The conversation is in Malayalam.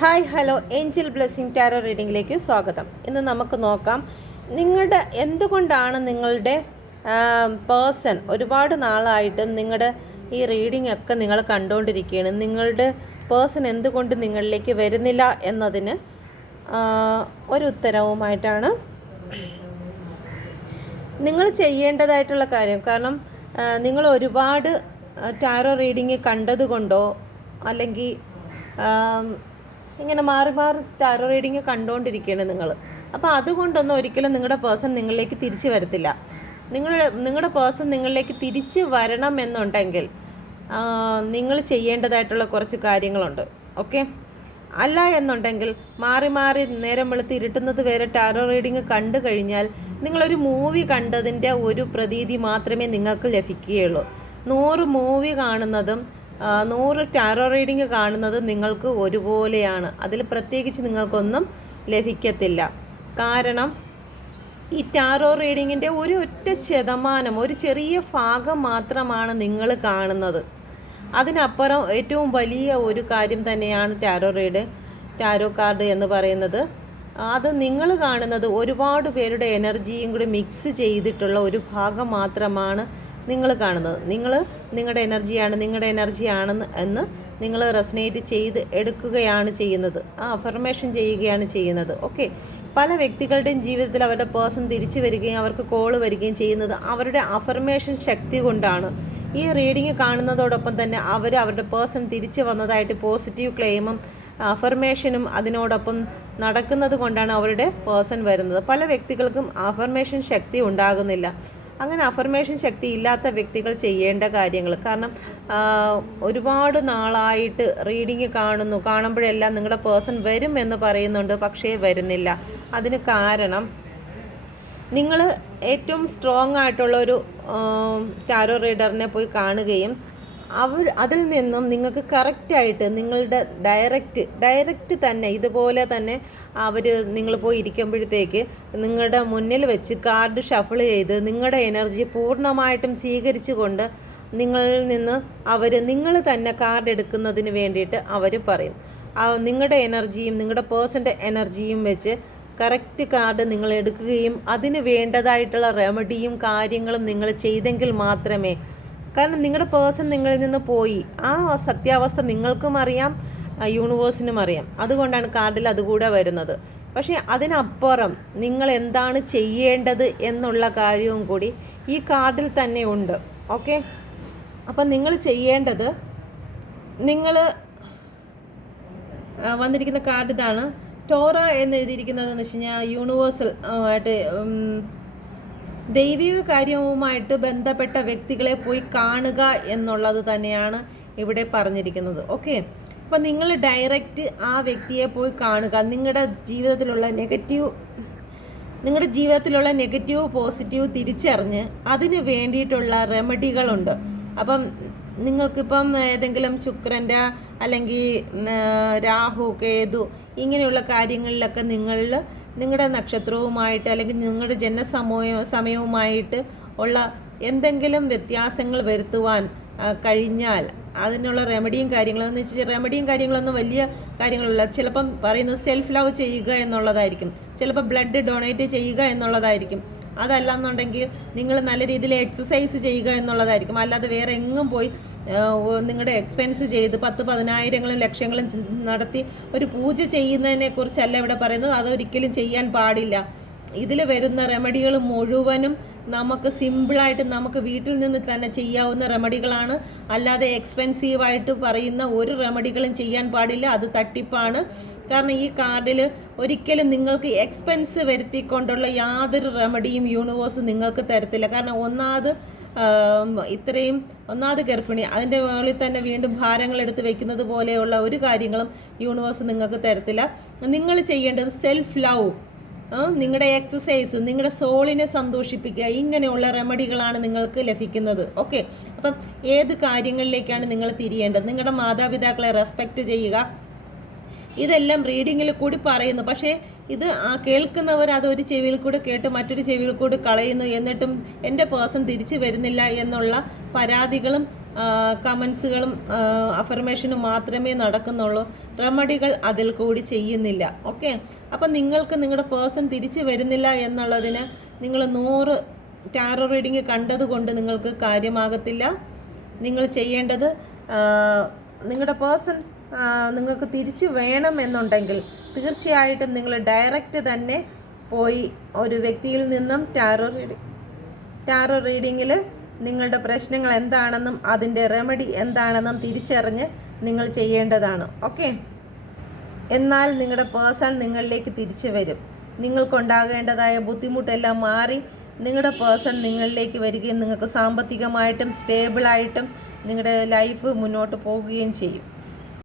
Hi hello angel blessing tarot റീഡിങ്ങിലേക്ക് സ്വാഗതം. ഇന്ന് നമുക്ക് നോക്കാം നിങ്ങളുടെ പേഴ്സൺ ഒരുപാട് നാളായിട്ടും നിങ്ങളുടെ ഈ റീഡിംഗ് ഒക്കെ നിങ്ങൾ കണ്ടുകൊണ്ടിരിക്കുകയാണ്. നിങ്ങളുടെ പേഴ്സൺ എന്തുകൊണ്ട് നിങ്ങളിലേക്ക് വരുന്നില്ല എന്നതിന് ഒരു ഉത്തരവുമായിട്ടാണ് നിങ്ങൾ ചെയ്യേണ്ടതായിട്ടുള്ള കാര്യം. കാരണം നിങ്ങൾ ഒരുപാട് ടാരോ റീഡിങ് കണ്ടതുകൊണ്ടോ അല്ലെങ്കിൽ ഇങ്ങനെ മാറി മാറി ടാരോ റീഡിങ് കണ്ടുകൊണ്ടിരിക്കുകയാണ് നിങ്ങൾ. അപ്പോൾ അതുകൊണ്ടൊന്നും ഒരിക്കലും നിങ്ങളുടെ പേഴ്സൺ നിങ്ങളിലേക്ക് തിരിച്ചു വരത്തില്ല. നിങ്ങളുടെ പേഴ്സൺ നിങ്ങളിലേക്ക് തിരിച്ച് വരണം എന്നുണ്ടെങ്കിൽ നിങ്ങൾ ചെയ്യേണ്ടതായിട്ടുള്ള കുറച്ച് കാര്യങ്ങളുണ്ട്. ഓക്കെ, അല്ല എന്നുണ്ടെങ്കിൽ മാറി മാറി നേരം വെളുത്ത് ഇരുട്ടുന്നത് വരെ ടാരോ റീഡിങ് കണ്ടു കഴിഞ്ഞാൽ നിങ്ങളൊരു മൂവി കണ്ടതിൻ്റെ ഒരു പ്രതീതി മാത്രമേ നിങ്ങൾക്ക് ലഭിക്കുകയുള്ളൂ. 100 മൂവി കാണുന്നതും 100 ടാരോ റീഡിങ് കാണുന്നത് നിങ്ങൾക്ക് ഒരുപോലെയാണ്. അതിൽ പ്രത്യേകിച്ച് നിങ്ങൾക്കൊന്നും ലഭിക്കത്തില്ല. കാരണം ഈ ടാരോ റീഡിങ്ങിൻ്റെ ഒറ്റ ശതമാനം, ഒരു ചെറിയ ഭാഗം മാത്രമാണ് നിങ്ങൾ കാണുന്നത്. അതിനപ്പുറം ഏറ്റവും വലിയ ഒരു കാര്യം തന്നെയാണ് ടാരോ കാർഡ് എന്ന് പറയുന്നത്. അത് നിങ്ങൾ കാണുന്നത് ഒരുപാട് പേരുടെ എനർജിയും കൂടി മിക്സ് ചെയ്തിട്ടുള്ള ഒരു ഭാഗം മാത്രമാണ് നിങ്ങൾ കാണുന്നത്. നിങ്ങളുടെ എനർജിയാണെന്ന് എന്ന് നിങ്ങൾ റെസനേറ്റ് ചെയ്ത് എടുക്കുകയാണ് ചെയ്യുന്നത്, അഫർമേഷൻ ചെയ്യുകയാണ് ചെയ്യുന്നത്. ഓക്കെ, പല വ്യക്തികളുടെയും ജീവിതത്തിൽ അവരുടെ പേഴ്സൺ തിരിച്ചു വരികയും അവർക്ക് കോള് വരികയും ചെയ്യുന്നത് അവരുടെ അഫർമേഷൻ ശക്തി കൊണ്ടാണ്. ഈ റീഡിങ് കാണുന്നതോടൊപ്പം തന്നെ അവരുടെ പേഴ്സൺ തിരിച്ചു വന്നതായിട്ട് പോസിറ്റീവ് ക്ലെയിമും അഫർമേഷനും അതിനോടൊപ്പം നടക്കുന്നത് കൊണ്ടാണ് അവരുടെ പേഴ്സൺ വരുന്നത്. പല വ്യക്തികൾക്കും അഫർമേഷൻ ശക്തി ഉണ്ടാകുന്നില്ല. അങ്ങനെ അഫർമേഷൻ ശക്തി ഇല്ലാത്ത വ്യക്തികൾ ചെയ്യേണ്ട കാര്യങ്ങൾ, കാരണം ഒരുപാട് നാളായിട്ട് റീഡിങ് കാണുമ്പോഴെല്ലാം നിങ്ങളുടെ പേഴ്സൺ വരും എന്ന് പറയുന്നുണ്ട്, പക്ഷേ വരുന്നില്ല. അതിന് കാരണം നിങ്ങൾ ഏറ്റവും സ്ട്രോങ് ആയിട്ടുള്ള ഒരു ടാരോ റീഡറിനെ പോയി കാണുകയും അതിൽ നിന്നും നിങ്ങൾക്ക് കറക്റ്റായിട്ട് നിങ്ങളുടെ ഡയറക്റ്റ് തന്നെ ഇതുപോലെ തന്നെ നിങ്ങൾ പോയി ഇരിക്കുമ്പോഴത്തേക്ക് നിങ്ങളുടെ മുന്നിൽ വെച്ച് കാർഡ് ഷഫിൾ ചെയ്ത് നിങ്ങളുടെ എനർജി പൂർണ്ണമായിട്ടും സ്വീകരിച്ചുകൊണ്ട് നിങ്ങളിൽ നിന്ന് നിങ്ങൾ തന്നെ കാർഡ് എടുക്കുന്നതിന് വേണ്ടിയിട്ട് അവർ പറയും. നിങ്ങളുടെ എനർജിയും നിങ്ങളുടെ പേഴ്സൻ്റെ എനർജിയും വെച്ച് കറക്റ്റ് കാർഡ് നിങ്ങൾ എടുക്കുകയും അതിന് വേണ്ടതായിട്ടുള്ള റെമഡിയും കാര്യങ്ങളും നിങ്ങൾ ചെയ്തെങ്കിൽ മാത്രമേ, കാരണം നിങ്ങളുടെ പേഴ്സൺ നിങ്ങളിൽ നിന്ന് പോയി, ആ സത്യാവസ്ഥ നിങ്ങൾക്കും അറിയാം, യൂണിവേഴ്സിനും അറിയാം. അതുകൊണ്ടാണ് കാർഡിൽ അതുകൂടെ വരുന്നത്. പക്ഷേ അതിനപ്പുറം നിങ്ങൾ എന്താണ് ചെയ്യേണ്ടത് എന്നുള്ള കാര്യവും കൂടി ഈ കാർഡിൽ തന്നെ ഉണ്ട്. ഓക്കെ, അപ്പം നിങ്ങൾ ചെയ്യേണ്ടത്, നിങ്ങൾ വന്നിരിക്കുന്ന കാർഡ് ഇതാണ്. ടോറ എന്ന് എഴുതിയിരിക്കുന്നതെന്ന് വെച്ച് കഴിഞ്ഞാൽ യൂണിവേഴ്സൽ ആയിട്ട് ദൈവിക കാര്യവുമായിട്ട് ബന്ധപ്പെട്ട വ്യക്തികളെ പോയി കാണുക എന്നുള്ളത് തന്നെയാണ് ഇവിടെ പറഞ്ഞിരിക്കുന്നത്. ഓക്കെ, അപ്പോൾ നിങ്ങൾ ഡയറക്റ്റ് ആ വ്യക്തിയെ പോയി കാണുക. നിങ്ങളുടെ ജീവിതത്തിലുള്ള നെഗറ്റീവ് പോസിറ്റീവ് തിരിച്ചറിഞ്ഞ് അതിന് വേണ്ടിയിട്ടുള്ള റെമഡികളുണ്ട്. അപ്പം നിങ്ങൾക്കിപ്പം ഏതെങ്കിലും ശുക്രൻ്റെ അല്ലെങ്കിൽ രാഹു കേതു ഇങ്ങനെയുള്ള കാര്യങ്ങളിലൊക്കെ നിങ്ങളുടെ നക്ഷത്രവുമായിട്ട് അല്ലെങ്കിൽ നിങ്ങളുടെ സമയവുമായിട്ട് ഉള്ള എന്തെങ്കിലും വ്യത്യാസങ്ങൾ വരുത്തുവാൻ കഴിഞ്ഞാൽ അതിനുള്ള റെമഡിയും കാര്യങ്ങളൊന്നും വലിയ കാര്യങ്ങളല്ല. ചിലപ്പം പറയുന്നത് സെൽഫ് ലവ് ചെയ്യുക എന്നുള്ളതായിരിക്കും, ചിലപ്പോൾ ബ്ലഡ് ഡൊണേറ്റ് ചെയ്യുക എന്നുള്ളതായിരിക്കും, അതല്ലെന്നുണ്ടെങ്കിൽ നിങ്ങൾ നല്ല രീതിയിൽ എക്സസൈസ് ചെയ്യുക എന്നുള്ളതായിരിക്കും. അല്ലാതെ വേറെ എങ്ങും പോയി നിങ്ങളുടെ എക്സ്പെൻസ് ചെയ്ത് 10,000-10,000 ലക്ഷങ്ങളും നടത്തി ഒരു പൂജ ചെയ്യുന്നതിനെ കുറിച്ചല്ല ഇവിടെ പറയുന്നത്. അതൊരിക്കലും ചെയ്യാൻ പാടില്ല. ഇതിൽ വരുന്ന റെമഡികൾ മുഴുവനും നമുക്ക് സിമ്പിളായിട്ട് നമുക്ക് വീട്ടിൽ നിന്ന് തന്നെ ചെയ്യാവുന്ന റെമഡികളാണ്. അല്ലാതെ എക്സ്പെൻസീവായിട്ട് പറയുന്ന ഒരു റെമഡികളും ചെയ്യാൻ പാടില്ല. അത് തട്ടിപ്പാണ്. കാരണം ഈ കാർഡിൽ ഒരിക്കലും നിങ്ങൾക്ക് എക്സ്പെൻസ് വരുത്തിക്കൊണ്ടുള്ള യാതൊരു റെമഡിയും യൂണിവേഴ്സ് നിങ്ങൾക്ക് തരത്തില്ല. കാരണം ഒന്നാമത് ഗർഭിണി, അതിൻ്റെ മുകളിൽ തന്നെ വീണ്ടും ഭാരങ്ങൾ എടുത്ത് വെക്കുന്നത് പോലെയുള്ള ഒരു കാര്യങ്ങളും യൂണിവേഴ്സ് നിങ്ങൾക്ക് തരത്തില്ല. നിങ്ങൾ ചെയ്യേണ്ടത് സെൽഫ് ലവ്, നിങ്ങളുടെ എക്സസൈസ്, നിങ്ങളുടെ സോളിനെ സന്തോഷിപ്പിക്കുക, ഇങ്ങനെയുള്ള റെമഡികളാണ് നിങ്ങൾക്ക് ലഭിക്കുന്നത്. ഓക്കെ, അപ്പം ഏത് കാര്യങ്ങളിലേക്കാണ് നിങ്ങൾ തിരിയേണ്ടത്? നിങ്ങളുടെ മാതാപിതാക്കളെ റെസ്പെക്റ്റ് ചെയ്യുക. ഇതെല്ലാം റീഡിങ്ങിൽ കൂടി പറയുന്നു. പക്ഷേ ഇത് കേൾക്കുന്നവർ അതൊരു ചെവിയിൽ കൂടെ കേട്ട് മറ്റൊരു ചെവിയിൽ കൂടി കളയുന്നു. എന്നിട്ടും എൻ്റെ പേഴ്സൺ തിരിച്ചു വരുന്നില്ല എന്നുള്ള പരാതികളും കമൻസുകളും അഫർമേഷനും മാത്രമേ നടക്കുന്നുള്ളൂ. റെമഡികൾ അതിൽ കൂടി ചെയ്യുന്നില്ല. ഓക്കെ, അപ്പം നിങ്ങൾക്ക് നിങ്ങളുടെ പേഴ്സൺ തിരിച്ച് വരുന്നില്ല എന്നുള്ളതിന് നിങ്ങൾ 100 ടാരോ റീഡിങ് കണ്ടതുകൊണ്ട് നിങ്ങൾക്ക് കാര്യമാകത്തില്ല. നിങ്ങൾ ചെയ്യേണ്ടത് നിങ്ങളുടെ പേഴ്സൺ നിങ്ങൾക്ക് തിരിച്ച് വേണമെന്നുണ്ടെങ്കിൽ തീർച്ചയായിട്ടും നിങ്ങൾ ഡയറക്റ്റ് തന്നെ പോയി ഒരു വ്യക്തിയിൽ നിന്നും ടാരോ റീഡിങ്ങിൽ നിങ്ങളുടെ പ്രശ്നങ്ങൾ എന്താണെന്നും അതിൻ്റെ റെമഡി എന്താണെന്നും തിരിച്ചറിഞ്ഞ് നിങ്ങൾ ചെയ്യേണ്ടതാണ്. ഓക്കെ, എന്നാൽ നിങ്ങളുടെ പേഴ്സൺ നിങ്ങളിലേക്ക് തിരിച്ചു വരും. നിങ്ങൾക്കുണ്ടാകേണ്ടതായ ബുദ്ധിമുട്ടെല്ലാം മാറി നിങ്ങളുടെ പേഴ്സൺ നിങ്ങളിലേക്ക് വരികയും നിങ്ങൾക്ക് സാമ്പത്തികമായിട്ടും സ്റ്റേബിളായിട്ടും നിങ്ങളുടെ ലൈഫ് മുന്നോട്ട് പോവുകയും ചെയ്യും.